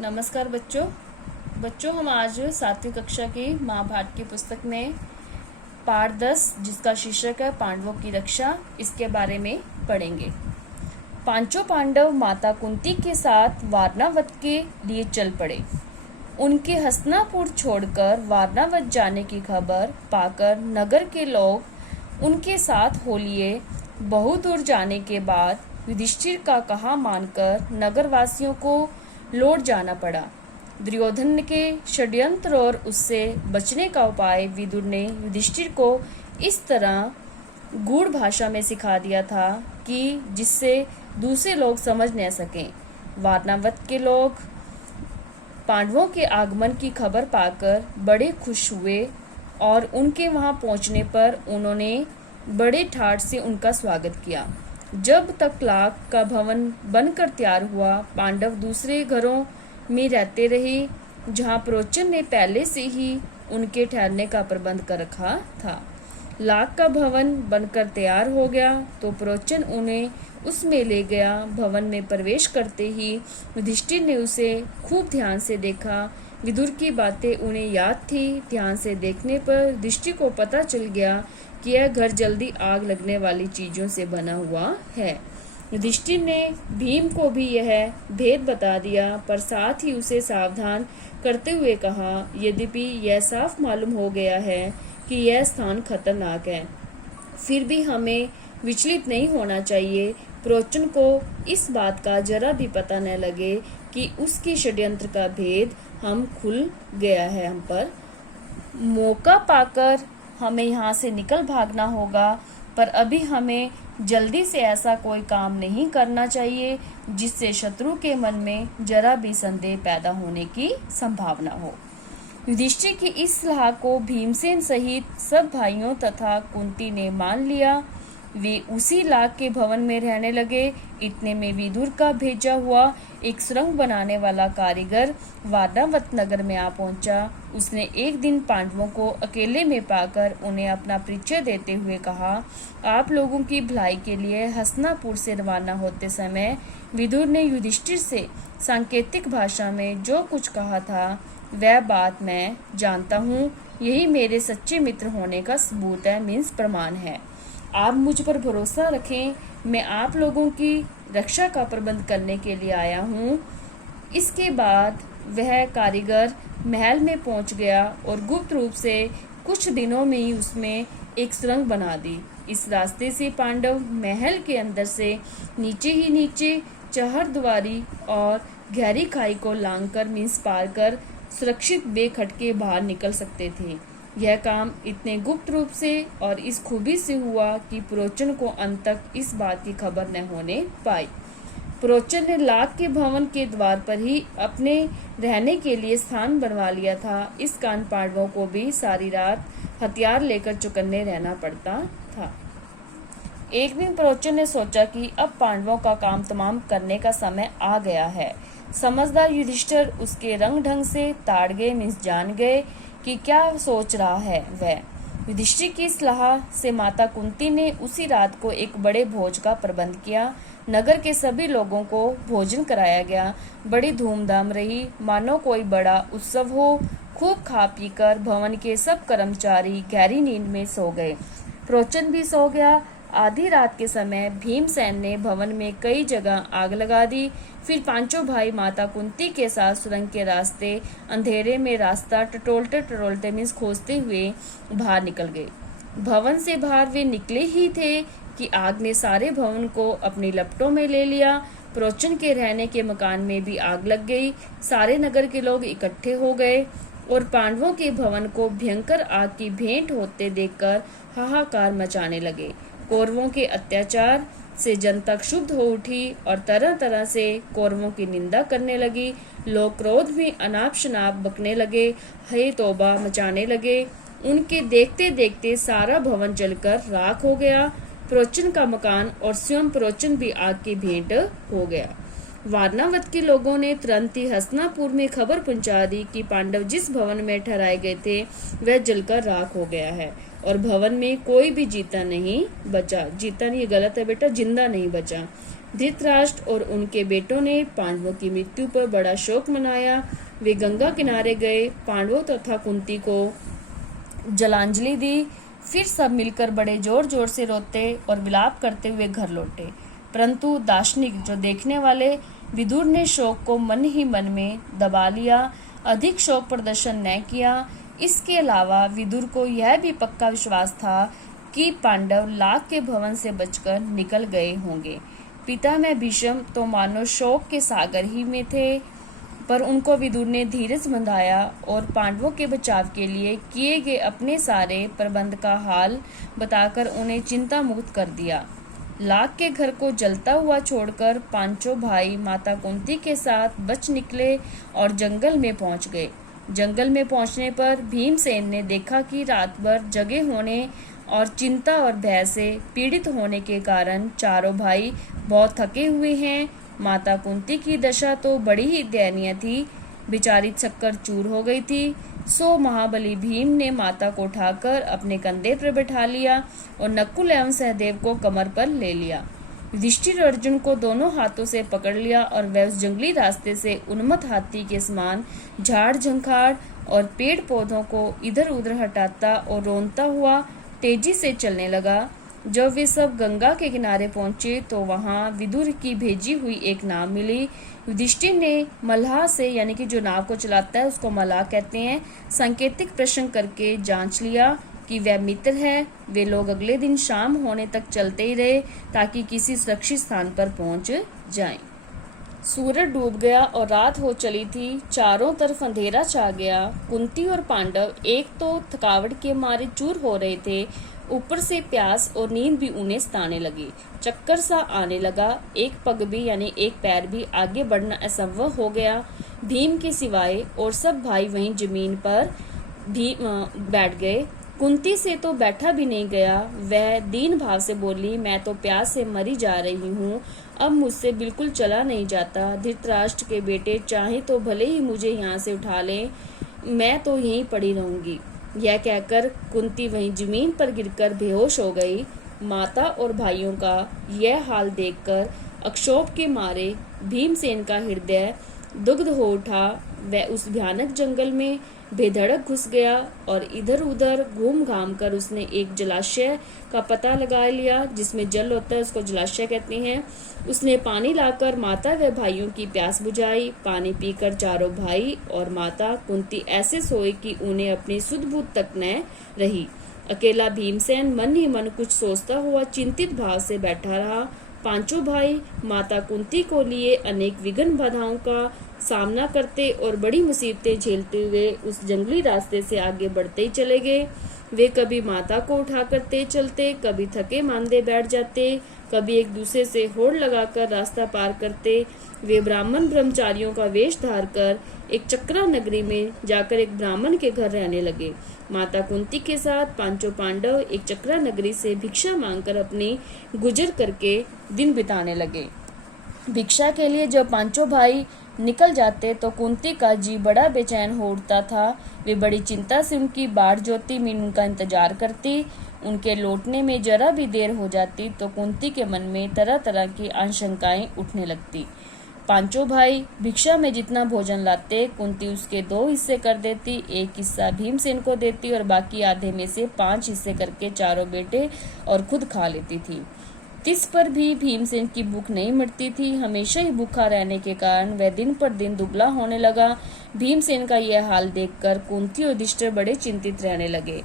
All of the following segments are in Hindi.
नमस्कार बच्चों हम आज 7वीं कक्षा की महाभारत की पुस्तक में पाठ 10 जिसका शीर्षक है पांडवों की रक्षा, इसके बारे में पढ़ेंगे। पांचों पांडव माता कुंती के साथ वारणावत के लिए चल पड़े। उनके हस्तिनापुर छोड़कर वारणावत जाने की खबर पाकर नगर के लोग उनके साथ हो लिए। बहुत दूर जाने के बाद युधिष्ठिर का कहा मानकर नगरवासियों को लौट जाना पड़ा। दुर्योधन के षड्यंत्र और उससे बचने का उपाय विदुर ने युधिष्ठिर को इस तरह गूढ़ भाषा में सिखा दिया था कि जिससे दूसरे लोग समझ न सकें। वारणावत के लोग पांडवों के आगमन की खबर पाकर बड़े खुश हुए और उनके वहां पहुंचने पर उन्होंने बड़े ठाठ से उनका स्वागत किया। जब तक लाख का भवन बनकर तैयार हुआ, पांडव दूसरे घरों में रहते रहे जहां प्रोचन ने पहले से ही उनके ठहरने का प्रबंध कर रखा था। लाख का भवन बनकर तैयार हो गया तो प्रोचन उन्हें उसमें ले गया। भवन में प्रवेश करते ही युधिष्ठिर ने उसे खूब ध्यान से देखा। विदुर की बातें उन्हें याद थी। ध्यान से देखने पर युधिष्ठिर को पता चल गया कि यह घर जल्दी आग लगने वाली चीजों से बना हुआ है। युधिष्ठिर ने भीम को भी यह भेद बता दिया, पर साथ ही उसे सावधान करते हुए कहा, यद्यपि यह साफ मालूम हो गया है कि यह स्थान खतरनाक है, फिर भी हमें विचलित नहीं होना चाहिए। प्रोचन को इस बात का जरा भी पता न लगे कि उसकी षड्यंत्र का भेद हम खुल गया है। हम पर मौका पाकर हमें यहाँ से निकल भागना होगा, पर अभी हमें जल्दी से ऐसा कोई काम नहीं करना चाहिए जिससे शत्रु के मन में जरा भी संदेह पैदा होने की संभावना हो। युधिष्ठिर की इस सलाह को भीमसेन सहित सब भाइयों तथा कुंती ने मान लिया। वे उसी लाख के भवन में रहने लगे। इतने में विदुर का भेजा हुआ एक सुरंग बनाने वाला कारीगर वारणावत नगर में आ पहुंचा। उसने एक दिन पांडवों को अकेले में पाकर उन्हें अपना परिचय देते हुए कहा, आप लोगों की भलाई के लिए हस्तिनापुर से रवाना होते समय विदुर ने युधिष्ठिर से सांकेतिक भाषा में जो कुछ कहा था वह बात मैं जानता हूँ। यही मेरे सच्चे मित्र होने का सबूत है, मीन्स प्रमाण है। आप मुझ पर भरोसा रखें, मैं आप लोगों की रक्षा का प्रबंध करने के लिए आया हूँ। इसके बाद वह कारीगर महल में पहुंच गया और गुप्त रूप से कुछ दिनों में ही उसमें एक सुरंग बना दी। इस रास्ते से पांडव महल के अंदर से नीचे ही नीचे चहरद्वारी और गहरी खाई को लांघकर मीन्स पार कर सुरक्षित बेखटके बाहर निकल सकते थे। यह काम इतने गुप्त रूप से और इस खूबी से हुआ कि प्रोचन को अंत तक इस बात की खबर न होने पाई। प्रोचन ने लाख के भवन के द्वार पर ही अपने रहने के लिए स्थान बनवा लिया था। इस कारण पांडवों को भी सारी रात हथियार लेकर चौकन्ने रहना पड़ता था। एक दिन प्रोचन ने सोचा कि अब पांडवों का काम तमाम करने का समय आ गया है। समझदार युधिष्ठिर उसके रंग ढंग से ताड़ गए, मीन्स जान गए कि क्या सोच रहा है वह। युधिष्ठिर की सलाह से माता कुंती ने उसी रात को एक बड़े भोज का प्रबंध किया। नगर के सभी लोगों को भोजन कराया गया। बड़ी धूमधाम रही, मानो कोई बड़ा उत्सव हो। खूब खा पीकर भवन के सब कर्मचारी गहरी नींद में सो गए। प्रोचन भी सो गया। आधी रात के समय भीमसेन ने भवन में कई जगह आग लगा दी। फिर पांचों भाई माता कुंती के साथ सुरंग के रास्ते अंधेरे में रास्ता टटोलते मीन्स खोजते हुए बाहर निकल गए। भवन से बाहर वे निकले ही थे कि आग ने सारे भवन को अपनी लपटों में ले लिया। प्रोचन के रहने के मकान में भी आग लग गई। सारे नगर के लोग इकट्ठे हो गए और पांडवों के भवन को भयंकर आग की भेंट होते देखकर हाहाकार मचाने लगे। कौरवों के अत्याचार से जनता क्षुब्ध हो उठी और तरह तरह से कौरवों की निंदा करने लगी। लोग क्रोध में अनाप शनाप बकने लगे, हे तौबा मचाने लगे। उनके देखते देखते सारा भवन जलकर राख हो गया। प्रोचन का मकान और स्वयं प्रोचन भी आग की भेंट हो गया। वारणावत के लोगों ने तुरंत ही हस्तिनापुर में खबर पहुंचा दी कि पांडव जिस भवन में ठहराए गए थे वह जलकर राख हो गया है और भवन में कोई भी जीता नहीं बचा। जीता नहीं, गलत है बेटा, जिंदा नहीं बचा। धृतराष्ट्र और उनके बेटों ने पांडवों की मृत्यु पर बड़ा शोक मनाया। वे गंगा किनारे गए, पांडवों तथा कुंती को जलांजलि दी। फिर सब मिलकर बड़े जोर जोर से रोते और विलाप करते हुए घर लौटे। परंतु दार्शनिक जो देखने वाले विदुर ने शोक को मन ही मन में दबा लिया, अधिक शोक प्रदर्शन न किया। इसके अलावा विदुर को यह भी पक्का विश्वास था कि पांडव लाख के भवन से बचकर निकल गए होंगे। पिता में भीष्म तो मानो शोक के सागर ही में थे, पर उनको विदुर ने धीरज बंधाया और पांडवों के बचाव के लिए किए गए अपने सारे प्रबंध का हाल बताकर उन्हें चिंता मुक्त कर दिया। लाख के घर को जलता हुआ छोड़कर पांचों भाई माता कुंती के साथ बच निकले और जंगल में पहुंच गए। जंगल में पहुंचने पर भीमसेन ने देखा कि रात भर जगे होने और चिंता और भय से पीड़ित होने के कारण चारों भाई बहुत थके हुए हैं। माता कुंती की दशा तो बड़ी ही दयनीय थी, बेचारी चक्कर चूर हो गई थी। सो महाबली भीम ने माता को उठाकर अपने कंधे पर बैठा लिया और नकुल एवं सहदेव को कमर पर ले लिया। युधिष्ठिर अर्जुन को दोनों हाथों से पकड़ लिया और वह उस जंगली रास्ते से उन्मत्त हाथी के समान झाड़ झंखाड़ और पेड़ पौधों को इधर उधर हटाता और रोनता हुआ तेजी से चलने लगा। जब वे सब गंगा के किनारे पहुंचे तो वहां विदुर की भेजी हुई एक नाव मिली। युधिष्ठिर ने मल्लाह से, यानी कि जो नाव को चलाता है उसको मल्लाह कहते हैं, सांकेतिक प्रश्न करके जांच लिया कि वह मित्र है। वे लोग अगले दिन शाम होने तक चलते ही रहे ताकि किसी सुरक्षित स्थान पर पहुंच जाएं। सूरज डूब गया और रात हो चली थी। चारों तरफ अंधेरा छा गया। कुंती और पांडव एक तो थकावट के मारे चूर हो रहे थे, ऊपर से प्यास और नींद भी उन्हें सताने लगी। चक्कर सा आने लगा। एक पग भी, यानी एक पैर भी आगे बढ़ना असंभव हो गया। भीम के सिवाय और सब भाई वहीं जमीन पर भी बैठ गए। कुंती से तो बैठा भी नहीं गया। वह दीन भाव से बोली, मैं तो प्यास से मरी जा रही हूँ, अब मुझसे बिल्कुल चला नहीं जाता। धृतराष्ट्र के बेटे चाहे तो भले ही मुझे यहाँ से उठा लें, मैं तो यहीं पड़ी रहूंगी। यह कहकर कुंती वहीं जमीन पर गिरकर बेहोश हो गई। माता और भाइयों का यह हाल देखकर अक्षोभ के मारे भीमसेन का हृदय दुग्ध हो उठा। वह उस भयानक जंगल में बेधड़क घुस गया और इधर उधर घूम घाम कर उसने एक जलाशय का पता लगा लिया, जिसमें जल होता है उसको जलाशय कहते हैं। उसने पानी लाकर माता व भाइयों की प्यास बुझाई। पानी पीकर चारों भाई और माता कुंती ऐसे सोए कि उन्हें अपनी सुध बुध तक न रही। अकेला भीमसेन मन ही मन कुछ सोचता हुआ चिंतित भाव से बैठा रहा। पांचों भाई माता कुंती को लिए अनेक विघ्न बाधाओं का सामना करते और बड़ी मुसीबतें झेलते हुए उस जंगली रास्ते से आगे बढ़ते ही चले गए। वे कभी माता को उठाकर तेज चलते, कभी थके मांदे बैठ जाते, कभी एक दूसरे से होड़ लगाकर रास्ता पार करते। वे ब्राह्मण ब्रह्मचारियों का वेश धार कर एक चक्रा नगरी में जाकर एक ब्राह्मण के घर रहने लगे। माता कुंती के साथ पांचों पांडव एक चक्रा नगरी से भिक्षा मांगकर अपनी गुजर करके दिन बिताने लगे। भिक्षा के लिए जब पांचों भाई निकल जाते तो कुंती का जी बड़ा बेचैन हो उठता था। वे बड़ी चिंता से उनकी बाढ़ ज्योति में उनका इंतजार करती। उनके लौटने में जरा भी देर हो जाती तो कुंती के मन में तरह तरह की आशंकाएं उठने लगती। पांचों भाई भिक्षा में जितना भोजन लाते, कुंती उसके 2 हिस्से कर देती। एक हिस्सा भीमसेन को देती और बाकी आधे में से 5 हिस्से करके चारों बेटे और खुद खा लेती थी। तिस पर भी भीमसेन की भूख नहीं मिटती थी। हमेशा ही भूखा रहने के कारण वह दिन पर दिन दुबला होने लगा। भीमसेन का यह हाल देखकर कुंती और युधिष्ठिर बड़े चिंतित रहने लगे।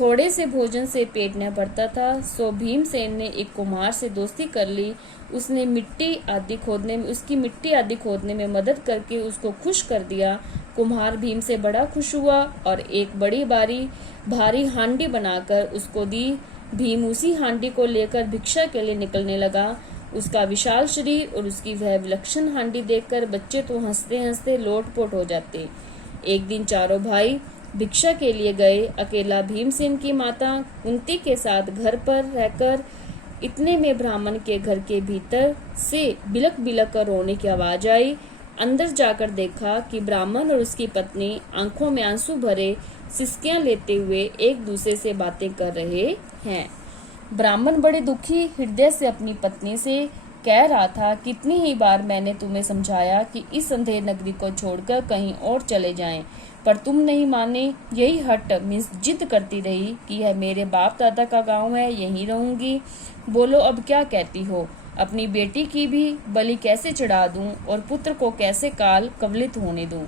थोड़े से भोजन से पेट न भरता था, सो भीमसेन ने एक कुम्हार से दोस्ती कर ली। उसकी मिट्टी आदि खोदने में मदद करके उसको खुश कर दिया। कुम्हार भीम से बड़ा खुश हुआ और एक बड़ी भारी हांडी बनाकर उसको दी। भीम उसी हांडी को लेकर भिक्षा के लिए निकलने लगा। उसका विशाल शरीर और उसकी वह विलक्षण हांडी देखकर बच्चे तो हंसते हंसते लोटपोट हो जाते। एक दिन चारों भाई भिक्षा के लिए गए। अकेला भीमसेन की माता कुंती के साथ घर पर रहकर इतने में ब्राह्मण के घर के भीतर से बिलक बिलक कर रोने की आवाज आई। अंदर जाकर देखा कि ब्राह्मण और उसकी पत्नी आंखों में आंसू भरे सिसकियां लेते हुए एक दूसरे से बातें कर रहे हैं। ब्राह्मण बड़े दुखी हृदय से अपनी पत्नी से कह रहा था, कितनी ही बार मैंने तुम्हें समझाया कि इस अंधेर नगरी को छोड़कर कहीं और चले जाएं, पर तुम नहीं माने। यही हट मीन्स जिद करती रही कि यह मेरे बाप दादा का गांव है, यहीं रहूंगी। बोलो अब क्या कहती हो? अपनी बेटी की भी बलि कैसे चढ़ा दूं और पुत्र को कैसे काल कवलित होने दूं?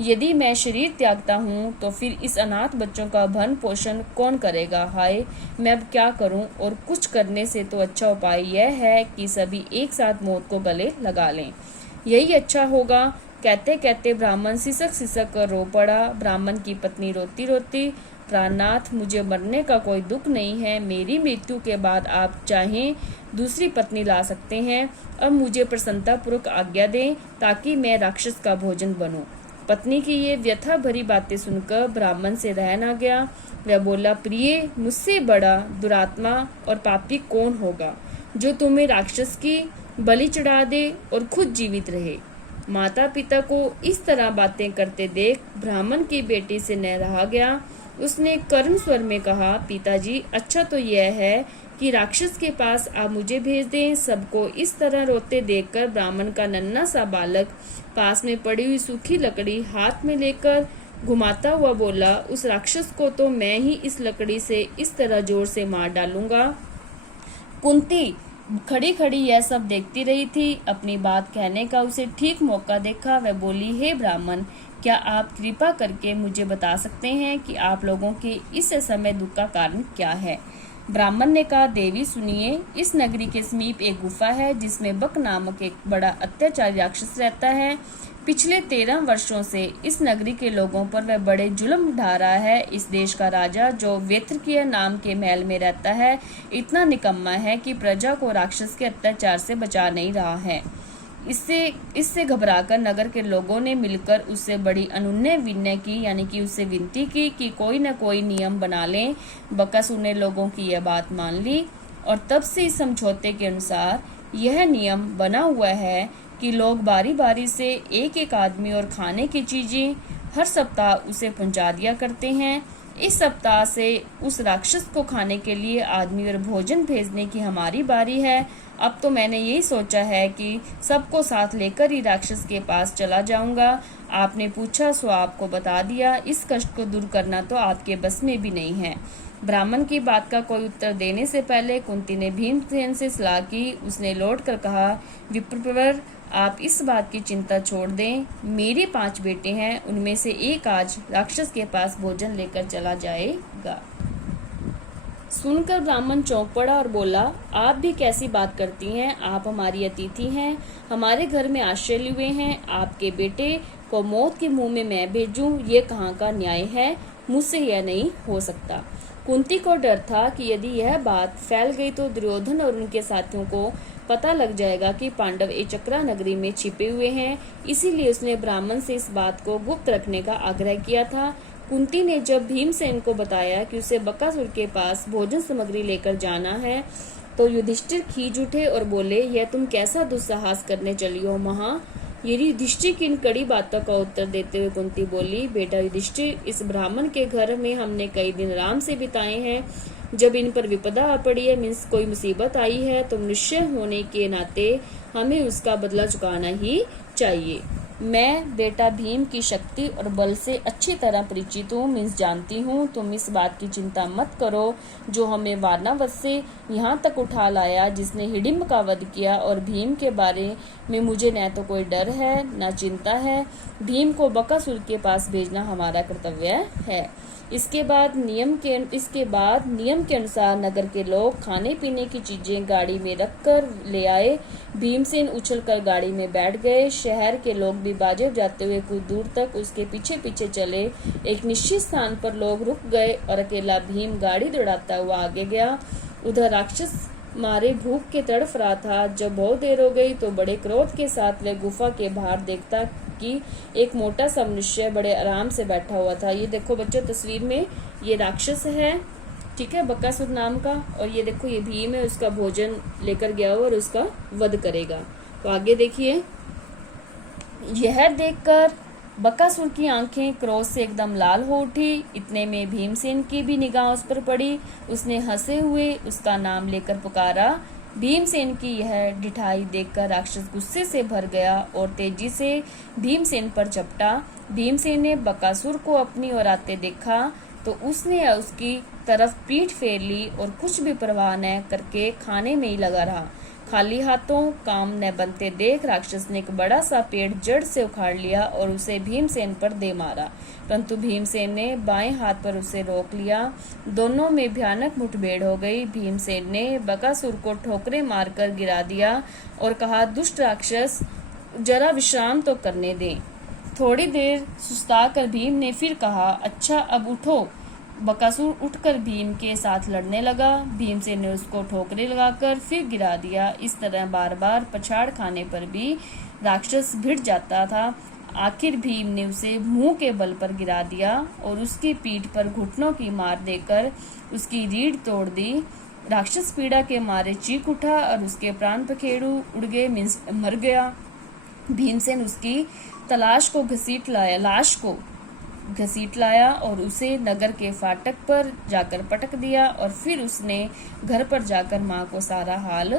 यदि मैं शरीर त्यागता हूँ तो फिर इस अनाथ बच्चों का भरण पोषण कौन करेगा? हाय, मैं अब क्या करूँ? और कुछ करने से तो अच्छा उपाय यह है कि सभी एक साथ मौत को गले लगा लें, यही अच्छा होगा। कहते कहते ब्राह्मण सिसक सिसक कर रो पड़ा। ब्राह्मण की पत्नी रोती रोती, प्राणनाथ, मुझे मरने का कोई दुख नहीं है। मेरी मृत्यु के बाद आप चाहें दूसरी पत्नी ला सकते हैं। अब मुझे प्रसन्नतापूर्वक आज्ञा दें ताकि मैं राक्षस का भोजन बनूं। पत्नी की ये व्यथा भरी बातें सुनकर ब्राह्मण से रह न गया। वह बोला, प्रिय, मुझसे बड़ा दुरात्मा और पापी कौन होगा जो तुम्हें राक्षस की बलि चढ़ा दे और खुद जीवित रहे? माता पिता को इस तरह बातें करते देख ब्राह्मण की बेटी से न रहा गया। उसने करुण स्वर में कहा, पिताजी, अच्छा तो यह है कि राक्षस के पास आप मुझे भेज दें। सबको इस तरह रोते देखकर ब्राह्मण का नन्हा सा बालक पास में पड़ी हुई सूखी लकड़ी हाथ में लेकर घुमाता हुआ बोला, उस राक्षस को तो मैं ही इस लकड़ी से इस तरह जोर से मार डालूंगा। कुंती खड़ी खड़ी यह सब देखती रही थी। अपनी बात कहने का उसे ठीक मौका देखा। वह बोली, हे ब्राह्मण, क्या आप कृपा करके मुझे बता सकते हैं कि आप लोगों के इस समय दुख का कारण क्या है? ब्राह्मण ने कहा, देवी सुनिए, इस नगरी के समीप एक गुफा है जिसमें बक नामक एक बड़ा अत्याचारी राक्षस रहता है। पिछले 13 वर्षों से इस नगरी के लोगों पर वह बड़े जुल्म ढा रहा है। इस देश का राजा, जो वेत्रकीय नाम के महल में रहता है, इतना निकम्मा है कि प्रजा को राक्षस के अत्याचार से बचा नहीं रहा है। इससे घबराकर नगर के लोगों ने मिलकर उससे बड़ी अनुनय विनय की, यानी कि उससे विनती की कि कोई न कोई नियम बना लें। बकासुर ने लोगों की यह बात मान ली और तब से इस समझौते के अनुसार यह नियम बना हुआ है कि लोग बारी बारी से एक एक आदमी और खाने की चीजें हर सप्ताह उसे पहुंचा दिया करते हैं। इस सप्ताह से उस राक्षस को खाने के लिए आदमी और भोजन भेजने की हमारी बारी है। अब तो मैंने यही सोचा है कि सबको साथ लेकर ही राक्षस के पास चला जाऊंगा। आपने पूछा सो आपको बता दिया। इस कष्ट को दूर करना तो आपके बस में भी नहीं है। ब्राह्मण की बात का कोई उत्तर देने से पहले कुंती ने भीमसेन से सलाह की। उसने लौट कर कहा, विप्रवर, आप इस बात की चिंता छोड़ दें। मेरे 5 बेटे हैं, उनमें से एक आज राक्षस के पास भोजन लेकर चला जाएगा। सुनकर ब्राह्मण चौंक पड़ा और बोला, आप भी कैसी बात करती हैं? आप हमारी अतिथि हैं, हमारे घर में आश्रय लिए हुए हैं। आपके बेटे को मौत के मुंह में मैं भेजूं, ये कहाँ का न्याय है? मुझसे यह नहीं हो सकता। कुंती को डर था कि यदि यह बात फैल गई तो दुर्योधन और उनके साथियों को पता लग जाएगा कि पांडव चक्रा नगरी में छिपे हुए हैं। इसीलिए उसने ब्राह्मण से इस बात को गुप्त रखने का आग्रह किया था। कुंती ने जब भीमसेन को बताया कि उसे बकासुर के पास भोजन सामग्री लेकर जाना है तो युधिष्ठिर खींच उठे और बोले, यह तुम कैसा दुस्साहस करने चली हो महा? युधिष्ठिर की इन कड़ी बातों का उत्तर देते हुए कुंती बोली, बेटा युधिष्ठिर, इस ब्राह्मण के घर में हमने कई दिन आराम से बिताए हैं। जब इन पर विपदा आ पड़ी है, मीन्स कोई मुसीबत आई है, तो मनुष्य होने के नाते हमें उसका बदला चुकाना ही चाहिए। मैं बेटा भीम की शक्ति और बल से अच्छी तरह परिचित हूँ, मीन्स जानती हूँ। तुम इस बात की चिंता मत करो। जो हमें वारणावत से यहाँ तक उठा लाया, जिसने हिडिंब का वध किया, और भीम के बारे में मुझे न तो कोई डर है न चिंता है। भीम को बकासुर के पास भेजना हमारा कर्तव्य है। इसके बाद नियम के अनुसार नगर के लोग खाने पीने की चीजें गाड़ी में रखकर ले आए। भीमसेन उछलकर गाड़ी में बैठ गए। शहर के लोग भी बाजे बजाते हुए कुछ दूर तक उसके पीछे पीछे चले। एक निश्चित स्थान पर लोग रुक गए और अकेला भीम गाड़ी दौड़ाता हुआ आगे गया। उधर राक्षस मारे भूख के तड़फ रहा था। जब बहुत देर हो गई तो बड़े क्रोध के साथ वह गुफा के बाहर देखता कि एक मोटा सा मनुष्य बड़े आराम से बैठा हुआ था। ये देखो बच्चों, तस्वीर में ये राक्षस है, ठीक है, बकासुर नाम का, और ये देखो ये भीम है, उसका भोजन लेकर गया हुआ और उसका वध करेगा। तो आगे देखिए, यह देखकर बकासुर की आंखें क्रोध से एकदम लाल हो उठी। इतने में भीमसेन की भी निगाह उस पर पड़ी। उसने हंसे हुए उसका नाम लेकर पुकारा, भीमसेन की यह ढिठाई देखकर राक्षस गुस्से से भर गया और तेजी से भीमसेन पर झपटा। भीमसेन ने बकासुर को अपनी ओर आते देखा तो उसने उसकी तरफ पीठ फेर ली और कुछ भी परवाह न करके खाने में ही लगा रहा। खाली हाथों काम न बनते देख राक्षस ने एक बड़ा सा पेड़ जड़ से उखाड़ लिया और उसे भीमसेन पर दे मारा, परंतु भीमसेन ने बाएं हाथ पर उसे रोक लिया। दोनों में भयानक मुठभेड़ हो गई। भीमसेन ने बकासुर को ठोकरें मारकर गिरा दिया और कहा, दुष्ट राक्षस, जरा विश्राम तो करने दें। थोड़ी देर सुस्ताकर भीम ने फिर कहा, अच्छा अब उठो। बकासुर उठकर भीम के साथ लड़ने लगा। भीमसेन ने उसको ठोकरे लगाकर फिर गिरा दिया। इस तरह बार बार पछाड़ खाने पर भी राक्षस भिड़ जाता था। आखिर भीम ने उसे मुंह के बल पर गिरा दिया और उसकी पीठ पर घुटनों की मार देकर उसकी रीढ़ तोड़ दी। राक्षस पीड़ा के मारे चीख उठा और उसके प्राण पखेरु उड़ गए, मर गया। भीमसेन उसकी लाश को घसीट लाया और उसे नगर के फाटक पर जाकर पटक दिया और फिर उसने घर पर जाकर माँ को सारा हाल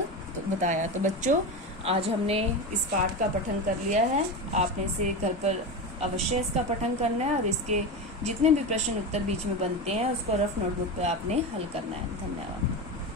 बताया। तो बच्चों, आज हमने इस पाठ का पठन कर लिया है। आपने इसे घर पर अवश्य इसका पठन करना है और इसके जितने भी प्रश्न उत्तर बीच में बनते हैं उसको रफ नोटबुक पर आपने हल करना है। धन्यवाद।